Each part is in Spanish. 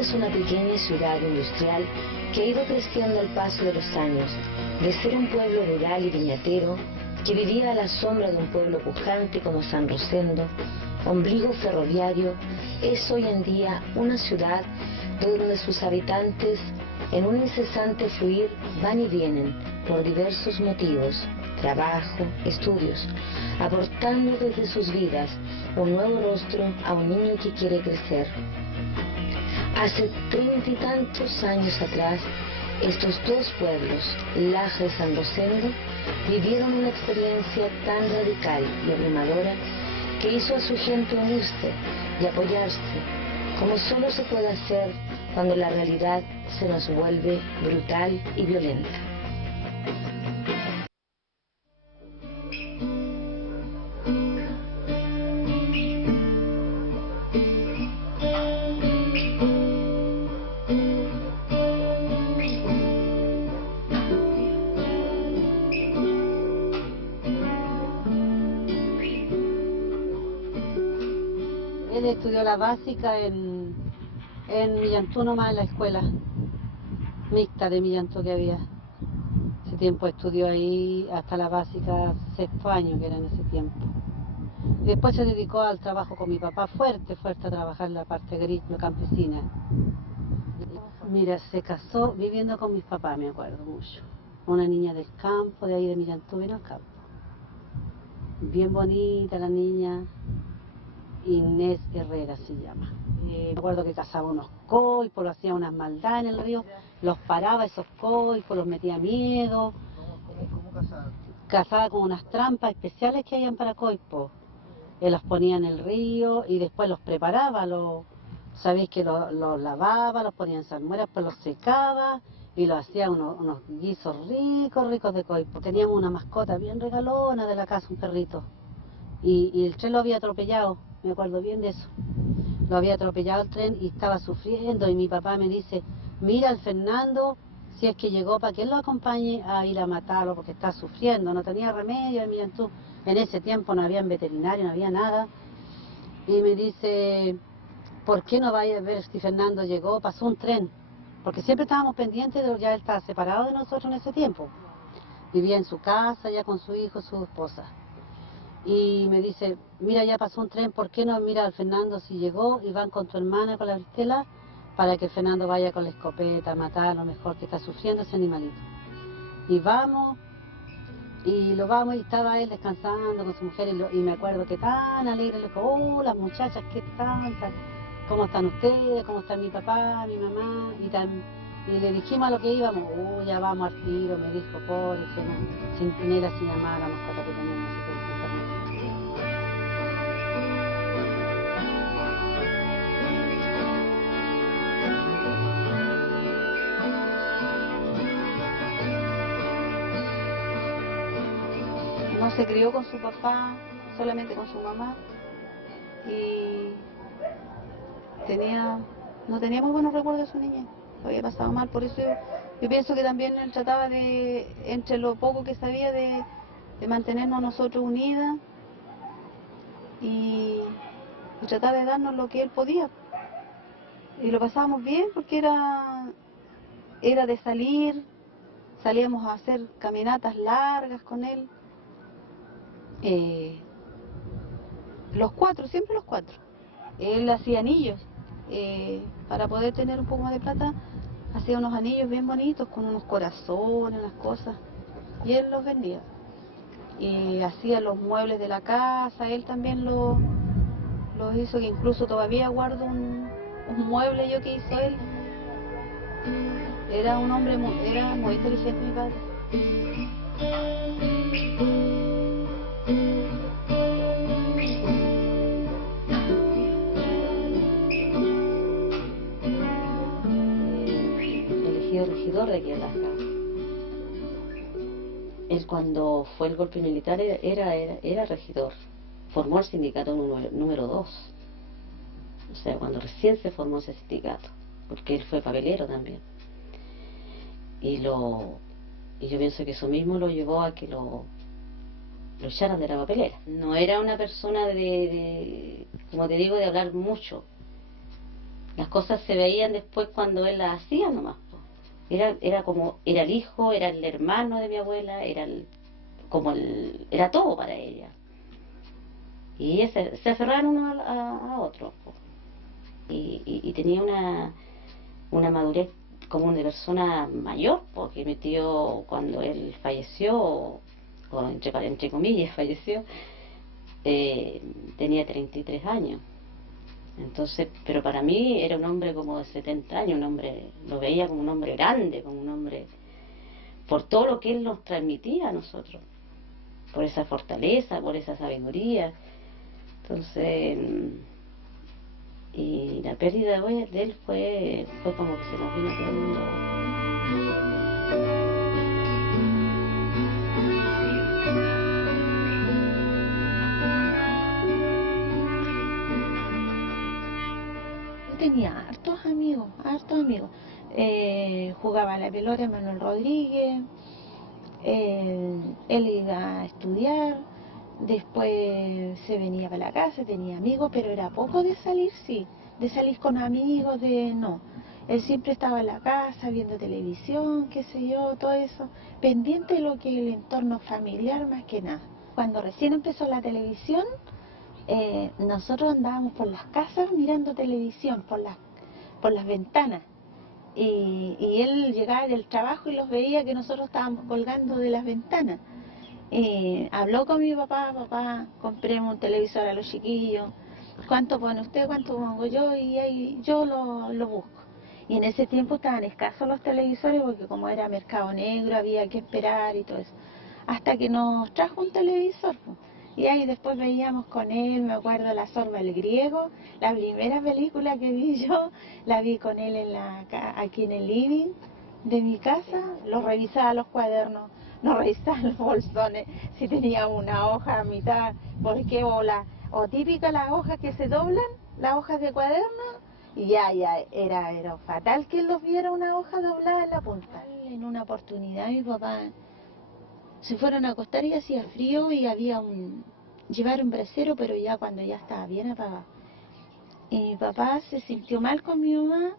Esta es una pequeña ciudad industrial que ha ido creciendo al paso de los años, de ser un pueblo rural y viñatero que vivía a la sombra de un pueblo pujante como San Rosendo, ombligo ferroviario, es hoy en día una ciudad donde sus habitantes, en un incesante fluir, van y vienen por diversos motivos, trabajo, estudios, aportando desde sus vidas un nuevo rostro a un niño que quiere crecer. Hace 30 y tantos años atrás, estos dos pueblos, Laja y San Rosendo, vivieron una experiencia tan radical y abrumadora que hizo a su gente unirse y apoyarse, como solo se puede hacer cuando la realidad se nos vuelve brutal y violenta. Él estudió la básica en Millantú nomás, en la escuela mixta de Millantú que había. Ese tiempo estudió ahí hasta la básica, sexto año que era en ese tiempo. Y después se dedicó al trabajo con mi papá, fuerte a trabajar en la parte agrícola campesina. Mira, se casó viviendo con mis papás, me acuerdo mucho. Una niña del campo, de ahí de Millantú, vino al campo. Bien bonita la niña, Inés Herrera se llama. Me acuerdo que cazaba unos coipos, lo hacía unas maldades en el río, los paraba esos coipos, los metía miedo. ¿Cómo cazaba? Cazaba con unas trampas especiales que hayan para coipos. Él los ponía en el río y después los preparaba, sabéis que los lavaba, los ponía en salmuera, después los secaba y los hacía unos guisos ricos de coipo. Teníamos una mascota bien regalona de la casa, un perrito. Y el tren lo había atropellado, me acuerdo bien de eso. Lo había atropellado el tren y estaba sufriendo y mi papá me dice, mira al Fernando, si es que llegó para que él lo acompañe a ir a matarlo porque está sufriendo, no tenía remedio. En ese tiempo no había veterinario, no había nada. Y me dice, ¿por qué no vaya a ver si Fernando llegó? Pasó un tren, porque siempre estábamos pendientes de ya él estaba separado de nosotros en ese tiempo. Vivía en su casa ya con su hijo, su esposa. Y me dice, mira, ya pasó un tren, ¿por qué no mira al Fernando si llegó y van con tu hermana, con la Estela, para que Fernando vaya con la escopeta a matar a lo mejor que está sufriendo ese animalito? Y vamos, y estaba él descansando con su mujer, y me acuerdo que tan alegre, le dijo, oh, las muchachas, ¿qué tantas? ¿Cómo están ustedes? ¿Cómo está mi papá, mi mamá? Y le dijimos a lo que íbamos, oh, ya vamos al tiro, me dijo, pobre, sin tener así llamada la mascota que tenemos. No se crió con su papá, solamente con su mamá, y no tenía muy buenos recuerdos de su niñez, lo había pasado mal, por eso yo pienso que también él trataba de, entre lo poco que sabía, de mantenernos nosotros unidas y trataba de darnos lo que él podía. Y lo pasábamos bien porque era de salir, salíamos a hacer caminatas largas con él. Los cuatro, siempre los cuatro. Él hacía anillos, para poder tener un poco más de plata, hacía unos anillos bien bonitos con unos corazones, unas cosas, y él los vendía. Y hacía los muebles de la casa, él también los hizo, que incluso todavía guardo un mueble yo que hizo él. Era un hombre era muy inteligente mi padre. Regidor de aquí en Laja. Él cuando fue el golpe militar era regidor, formó el sindicato número 2, o sea, cuando recién se formó ese sindicato, porque él fue papelero también. Y yo pienso que eso mismo lo llevó a que lo echaran de la papelera. No era una persona como te digo, de hablar mucho, Las cosas se veían después cuando él las hacía nomás, po. Era como, era el hijo, era el hermano de mi abuela, era todo para ella. Y ellas se aferraron uno a otro, po. Y tenía una madurez como de persona mayor, porque mi tío cuando él falleció, o entre comillas falleció, tenía 33 años. Entonces, pero para mí era un hombre como de 70 años, un hombre, lo veía como un hombre grande, como un hombre, por todo lo que él nos transmitía a nosotros, por esa fortaleza, por esa sabiduría. Entonces, y la pérdida de él fue como que se nos vino todo el mundo. Tenía hartos amigos, hartos amigos. Jugaba a la pelota Manuel Rodríguez, él iba a estudiar, después se venía para la casa, tenía amigos, pero era poco de salir, sí, de salir con amigos, no. Él siempre estaba en la casa viendo televisión, qué sé yo, todo eso, pendiente de lo que es el entorno familiar más que nada. Cuando recién empezó la televisión, nosotros andábamos por las casas mirando televisión, por las ventanas. Y él llegaba del trabajo y los veía que nosotros estábamos colgando de las ventanas. Habló con mi papá, papá, compremos un televisor a los chiquillos, ¿cuánto pone usted, cuánto pongo yo? Y ahí yo lo busco. Y en ese tiempo estaban escasos los televisores porque como era mercado negro había que esperar y todo eso. Hasta que nos trajo un televisor. Y ahí después veíamos con él, me acuerdo, La Zorba el Griego, la primera película que vi yo, la vi con él aquí en el living de mi casa, lo revisaba los cuadernos, no revisaba los bolsones, si tenía una hoja a mitad, porque o típica las hojas que se doblan, las hojas de cuaderno, y ya era fatal que él los viera una hoja doblada en la punta. En una oportunidad mi papá se fueron a acostar y hacía frío y llevaron un brasero, pero ya cuando ya estaba bien apagado. Y mi papá se sintió mal con mi mamá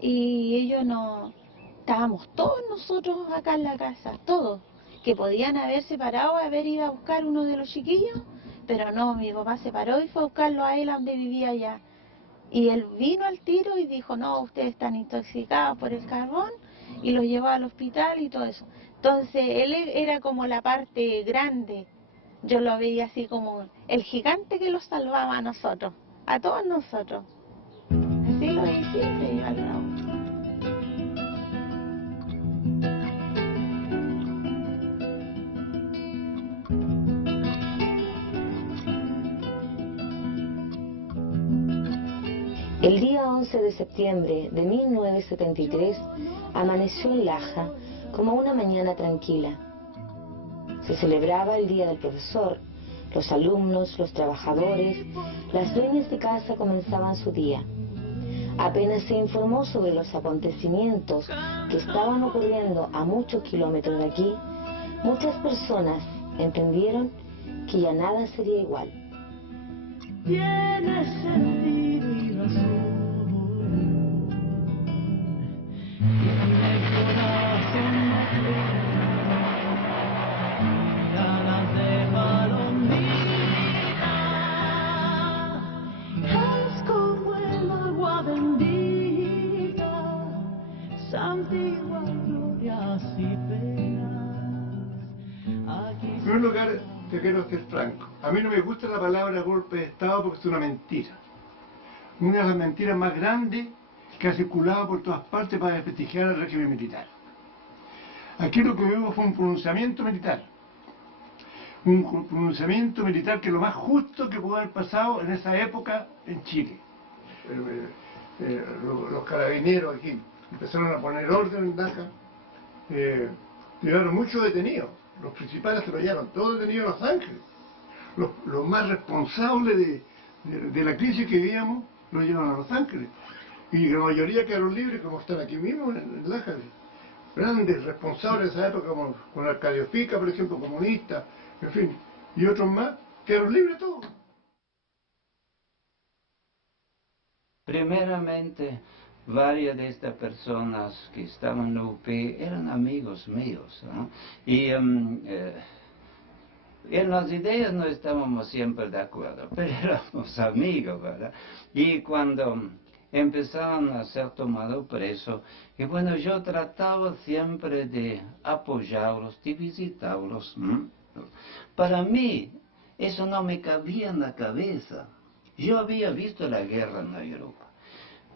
y ellos no, estábamos todos nosotros acá en la casa, todos, que podían haberse parado, haber ido a buscar uno de los chiquillos, pero no, mi papá se paró y fue a buscarlo a él a donde vivía allá. Y él vino al tiro y dijo, no, ustedes están intoxicados por el carbón, y los llevó al hospital y todo eso. Entonces él era como la parte grande, yo lo veía así como el gigante que los salvaba a nosotros, a todos nosotros. Así lo veía siempre, yo al lado. El día 11 de septiembre de 1973 amaneció en Laja como una mañana tranquila. Se celebraba el Día del Profesor. Los alumnos, los trabajadores, las dueñas de casa comenzaban su día. Apenas se informó sobre los acontecimientos que estaban ocurriendo a muchos kilómetros de aquí, muchas personas entendieron que ya nada sería igual. Tiene sentido y razón. Tiene corazón y ganas de palomita. Es como el agua bendita, santigua glorias y penas. En primer lugar, te quiero ser franco. A mí no me gusta la palabra golpe de Estado porque es una mentira. Una de las mentiras más grandes que ha circulado por todas partes para desprestigiar al régimen militar. Aquí lo que vimos fue un pronunciamiento militar. Un pronunciamiento militar que es lo más justo que pudo haber pasado en esa época en Chile. Los carabineros aquí empezaron a poner orden en Laja. Llevaron muchos detenidos. Los principales se lo llevaron todos detenidos a Los Ángeles. Los más responsables de la crisis que vivíamos los llevaron a Los Ángeles. Y la mayoría quedaron libres, como están aquí mismo en Laja. Grandes responsables de esa época, como con Arcadio Fica, por ejemplo, comunista, en fin, y otros más, quedaron libres todos. Primeramente, varias de estas personas que estaban en la UP eran amigos míos, ¿no? Y en las ideas no estábamos siempre de acuerdo, pero éramos amigos, ¿verdad? Y cuando empezaron a ser tomados presos, y bueno, yo trataba siempre de apoyarlos, de visitarlos. Para mí, eso no me cabía en la cabeza. Yo había visto la guerra en Europa,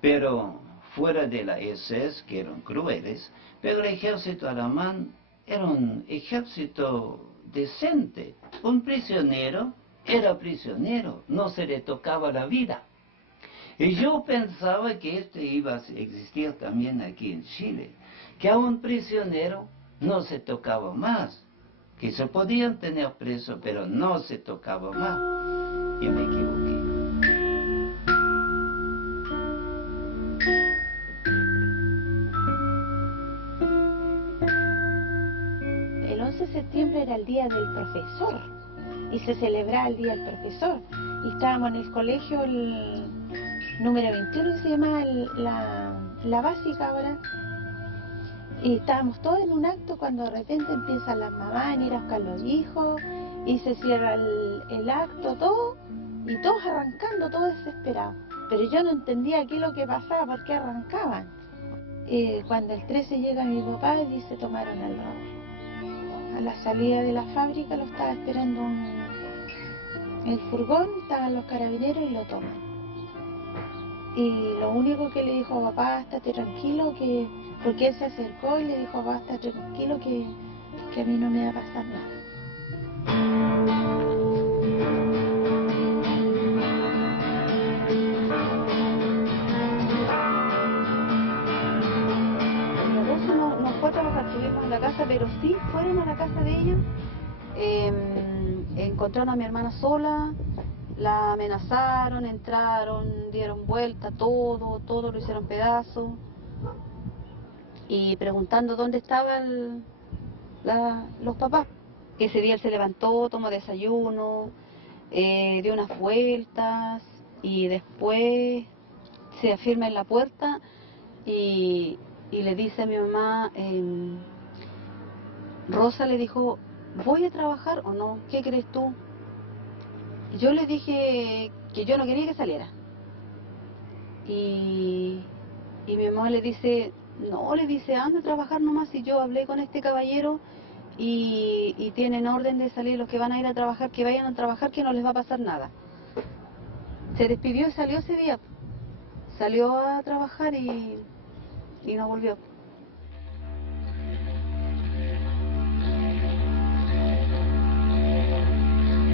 pero fuera de la SS, que eran crueles, pero el ejército alemán era un ejército decente. Un prisionero era prisionero, no se le tocaba la vida. Y yo pensaba que esto iba a existir también aquí en Chile, que a un prisionero no se tocaba más, que se podían tener preso, pero no se tocaba más. Y me equivoqué. El 11 de septiembre era el día del profesor y se celebraba el día del profesor. Y estábamos en el colegio, el número 21 se llama la básica ahora. Y estábamos todos en un acto cuando de repente empiezan las mamás a ir a buscar los hijos y se cierra el acto, todo, y todos arrancando, todos desesperados. Pero yo no entendía qué es lo que pasaba, por qué arrancaban. Cuando el 13 llega mi papá, dice, tomaron al Robert. A la salida de la fábrica lo estaba esperando el furgón, estaban los carabineros y lo toman. Y lo único que le dijo a papá, estate tranquilo, porque él se acercó y le dijo a papá, estate tranquilo, que a mí no me va a pasar nada. No fue a trabajar, estuvimos en la casa, pero sí fueron a la casa de ellos. Encontraron a mi hermana sola, la amenazaron, entraron, dieron vuelta, todo lo hicieron pedazos. Y preguntando dónde estaban los papás. Ese día él se levantó, tomó desayuno, dio unas vueltas y después se afirma en la puerta y le dice a mi mamá, Rosa le dijo, ¿voy a trabajar o no? ¿Qué crees tú? Y yo le dije que yo no quería que saliera. Y mi mamá le dice, no, le dice, anda a trabajar nomás, y yo hablé con este caballero y tienen orden de salir los que van a ir a trabajar, que vayan a trabajar, que no les va a pasar nada. Se despidió y salió ese día. Salió a trabajar y no volvió.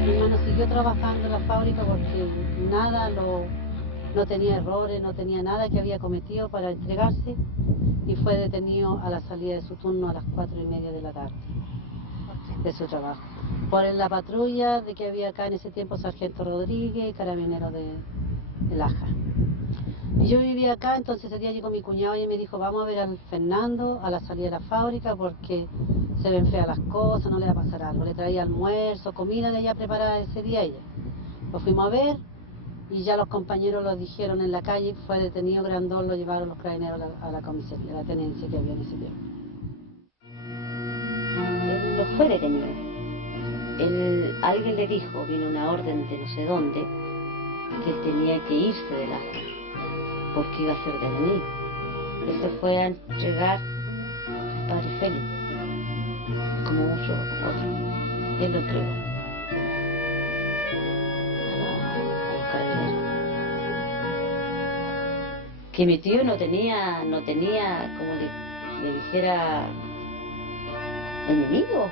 Mi hermano siguió trabajando en la fábrica porque nada no tenía errores, no tenía nada que había cometido para entregarse, y fue detenido a la salida de su turno a las 4:30 de la tarde de su trabajo. Por la patrulla de que había acá en ese tiempo, Sargento Rodríguez y Carabinero de Laja. Y yo vivía acá, entonces ese día llegó mi cuñado y me dijo, vamos a ver al Fernando a la salida de la fábrica porque se ven feas las cosas, no le va a pasar algo. Le traía almuerzo, comida de allá preparada ese día ella. Lo fuimos a ver y ya los compañeros lo dijeron en la calle, fue detenido Grandón, lo llevaron los carabineros a la comisaría, a la tenencia que había en ese tiempo. Él no fue detenido. Alguien le dijo, vino una orden de no sé dónde, que él tenía que irse de Laja, porque iba a ser detenido. Él se fue a entregar al padre Félix, como muchos otros. Él lo entregó a los carabineros. Que mi tío no tenía, como le dijera, enemigo,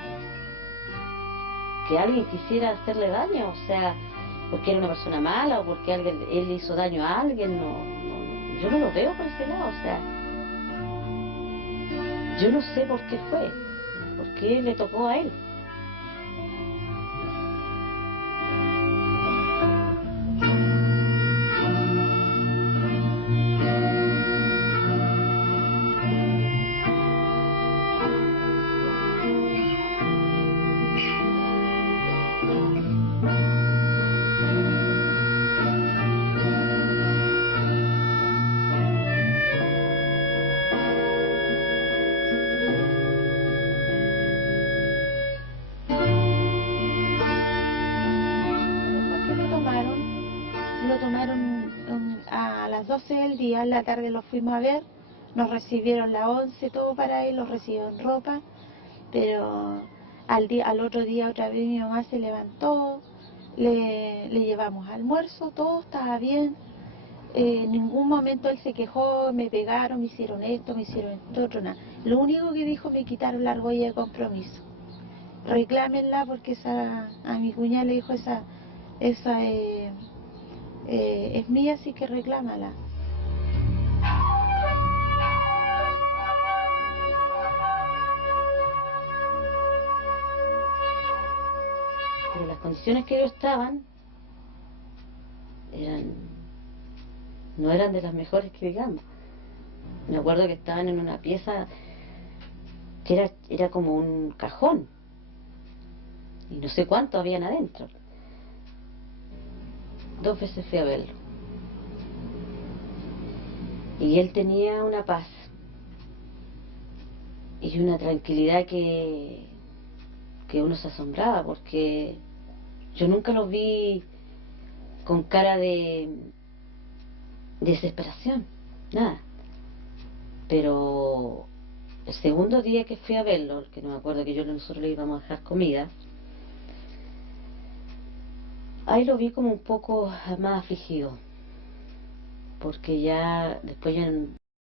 que alguien quisiera hacerle daño, o sea, porque era una persona mala o porque él hizo daño a alguien, yo no lo veo por ese lado, o sea, yo no sé por qué fue, por qué le tocó a él. 12 del día, en la tarde los fuimos a ver, nos recibieron las 11, todo para él, los recibieron ropa, pero al otro día otra vez mi mamá se levantó, le llevamos almuerzo, todo estaba bien. En ningún momento él se quejó, me pegaron, me hicieron esto, otro, nada. Lo único que dijo, me quitaron la argolla de compromiso. Reclámenla porque a mi cuñada le dijo, esa es mía, así que reclámala. Pero las condiciones que ellos estaban no eran de las mejores que digamos. Me acuerdo que estaban en una pieza que era como un cajón y no sé cuántos habían adentro. 2 veces fui a verlo y él tenía una paz y una tranquilidad que uno se asombraba, porque yo nunca los vi con cara de desesperación, nada. Pero el segundo día que fui a verlo, que no me acuerdo que nosotros le íbamos a dejar comida, ahí lo vi como un poco más afligido, porque ya después ya